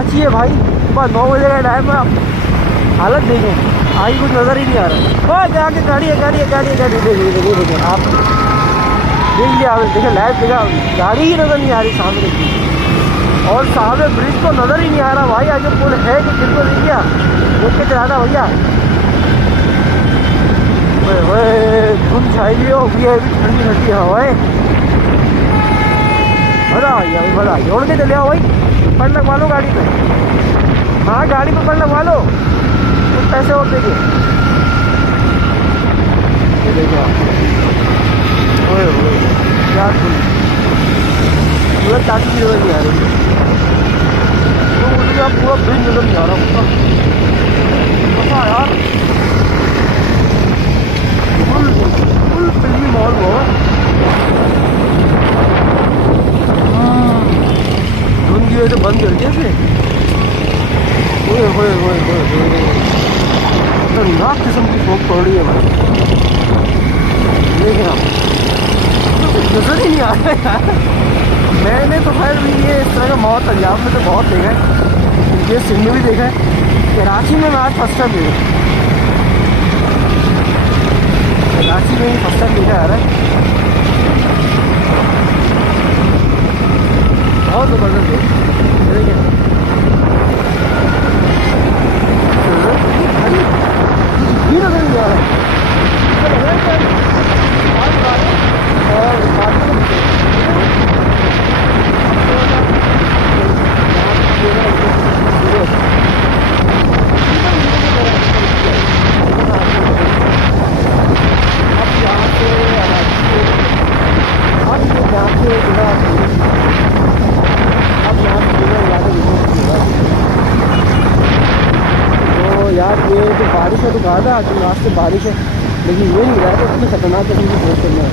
कराची है भाई, सुबह 9 बजे का टाइम है। हालत देखें, आगे कुछ नज़र ही नहीं आ रहा। ओए आगे गाड़ी है, गाड़ी है, गाड़ी है, गाड़ी देखें आप, देख लिया देखे लाइव देखा, गाड़ी ही नज़र नहीं आ रही सामने की। और सामने ब्रिज तो नज़र ही नहीं आ रहा भाई, आगे पुल है कि फिर को देख लिया, देख के चलाना भैया। धुंध छाई हुई होगी है, ठंडी ठंडी हवाएं, मज़ा आ गया भाई, मज़ा आ गया। उड़ के चले आओ भाई, पड़ लगवा लो गाड़ी पे। हाँ गाड़ी पे पड़ लगवा लो, कुछ पैसे और देंगे। ये देखो ओए क्या पूरा ताकि नजर नहीं आ रही, तो मुझे आप पूरा ब्रिज नजर नहीं आ रहा पूरा, पता यार फुल फुल फिल्मी मॉल हो। धुंध की वजह से बंद कर दिया फिर। खतरनाक किस्म की फोक पड़ रही है भाई, देख रहा हूँ नजर ही नहीं आ रहा यार। मैंने तो खैर भी ये इस तरह का मौत पंजाब में तो बहुत देखा है, ये सिंध भी देखा है, कराची में मैं आज फर्स्ट टाइम देखा, कराची में ही फर्स्ट टाइम देखा यार, बहुत ज़बरदस्त है। देखें नजर नहीं आ रहा यार। ये तो बारिश है तो कहा था कि रास्ते बारिश है, लेकिन ये नहीं रहा है, तो इतनी खतरनाक किस्म की फोक करना है।